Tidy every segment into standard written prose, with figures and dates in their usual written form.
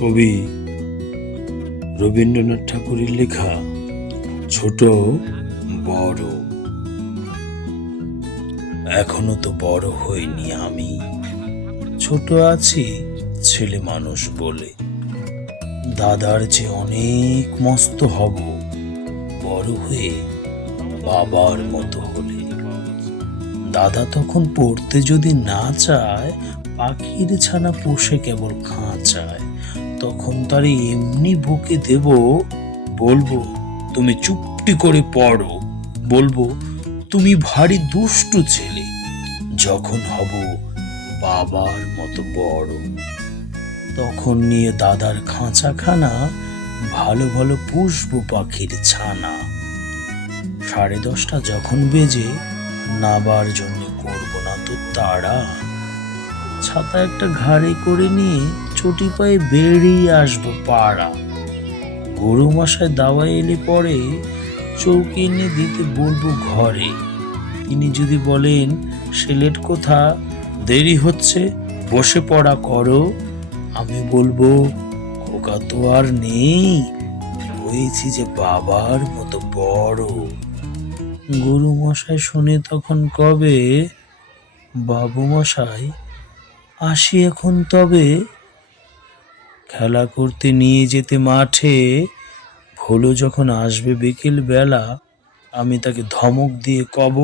কবি রবীন্দ্রনাথ ঠাকুরের লেখা ছোট বড়। এখনো তো বড় হইনি আমি, ছোট আছি ছেলে মানুষ বলে। দাদার যে অনেক মস্ত হব বড় হয়ে বাবার মতো হলে। দাদা তখন পড়তে যদি না চায়, পাখির ছানা পোষে কেবল খাঁচায়, তখন তারে এমনি বকে দেব, বলবো তুমি চুপটি করে পড়ো, বলবো তুমি ভারী দুষ্টু ছেলে। যখন হব বাবার মতো বড়, তখন নিয়ে দাদার খাঁচাখানা ভালো ভালো পুষবো পাখির ছানা। 10:30 যখন বেজে, নাবার জন্য করবো না তো তাড়া। ছাতা একটা ঘাড়ে করে নিয়ে চটি পায়ে বেরিয়ে আসবো পাড়া। গরু মশাই দাওয়ায় এলে পরে চৌকি এনে দিতে বলবো ঘরে। তিনি যদি বলেন সেলেট কোথা, দেরি হচ্ছে বসে পড়া করো, আমি বলবো খোকা তো আর নেই, হয়েছি যে বাবার মতো বড়। গরু মশাই শুনে তখন কবে, বাবু মশাই আসি এখন তবে। খেলা করতে নিয়ে যেতে মাঠে, ভোলো যখন আসবে বিকেল বেলা, আমি তাকে ধমক দিয়ে কব,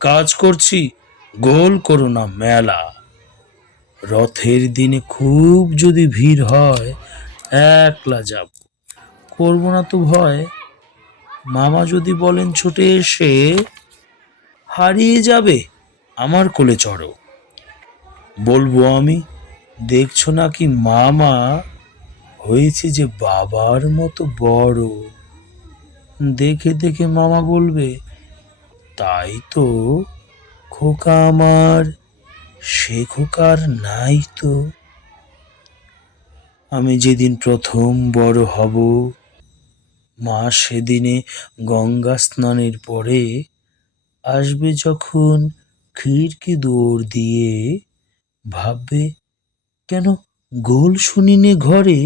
কাজ করছি গোল করো না মেলা। রথের দিনে খুব যদি ভিড় হয়, একলা যাব, করবো না তো ভয়। মামা যদি বলেন ছুটে এসে, হারিয়ে যাবে আমার কোলে চড়ো, বলবো আমি দেখছো না কি মামা, হয়েছে যে বাবার মতো বড়। দেখে দেখে মামা বলবে, তাই তো খোকা আমার, সে খোকার নাই তো। আমি যেদিন প্রথম বড় হব, মা সেদিনে গঙ্গা স্নানের পরে আসবে যখন খিড়কি দৌড় দিয়ে, ভাববে কেন গোল শুনিনে ঘরে।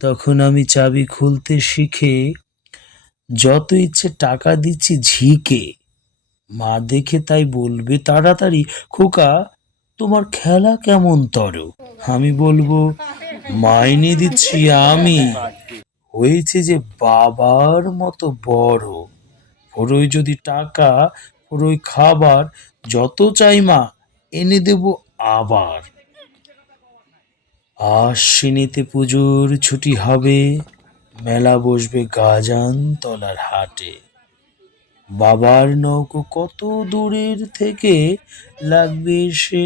তখন আমি চাবি খুলতে শিখে যত ইচ্ছে টাকা দিচ্ছি ঝিকে। মা দেখে তাই বলবে তাড়াতাড়ি, খোকা তোমার খেলা কেমন তর। আমি বলবো মাইনে দিচ্ছি আমি, হয়েছে যে বাবার মতো বড়। ওরই যদি টাকা, ওরই খাবার, যত চাই মা এনে দেব আবার। আশ্বিনেতে পুজোর ছুটি হবে, মেলা বসবে গাজান তলার হাটে। বাবার নৌকো কত দূরের থেকে লাগবে এসে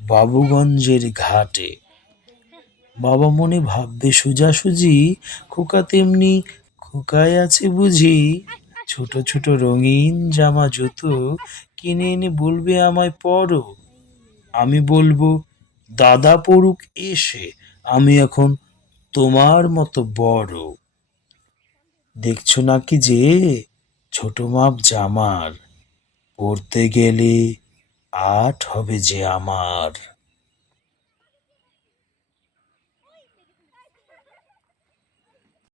বাবুগঞ্জের ঘাটে। বাবা মনে ভাববে সোজাসুজি, খোকা তেমনি খোকায় আছে বুঝি। ছোট ছোট রঙিন জামা জুতো কিনে এনে বলবে আমায় পরো। আমি বলবো দাদা পড়ুক এসে, আমি এখন তোমার মতো বড়। দেখছো নাকি যে ছোট মাপ জামার, পড়তে গেলে 8 হবে যে আমার।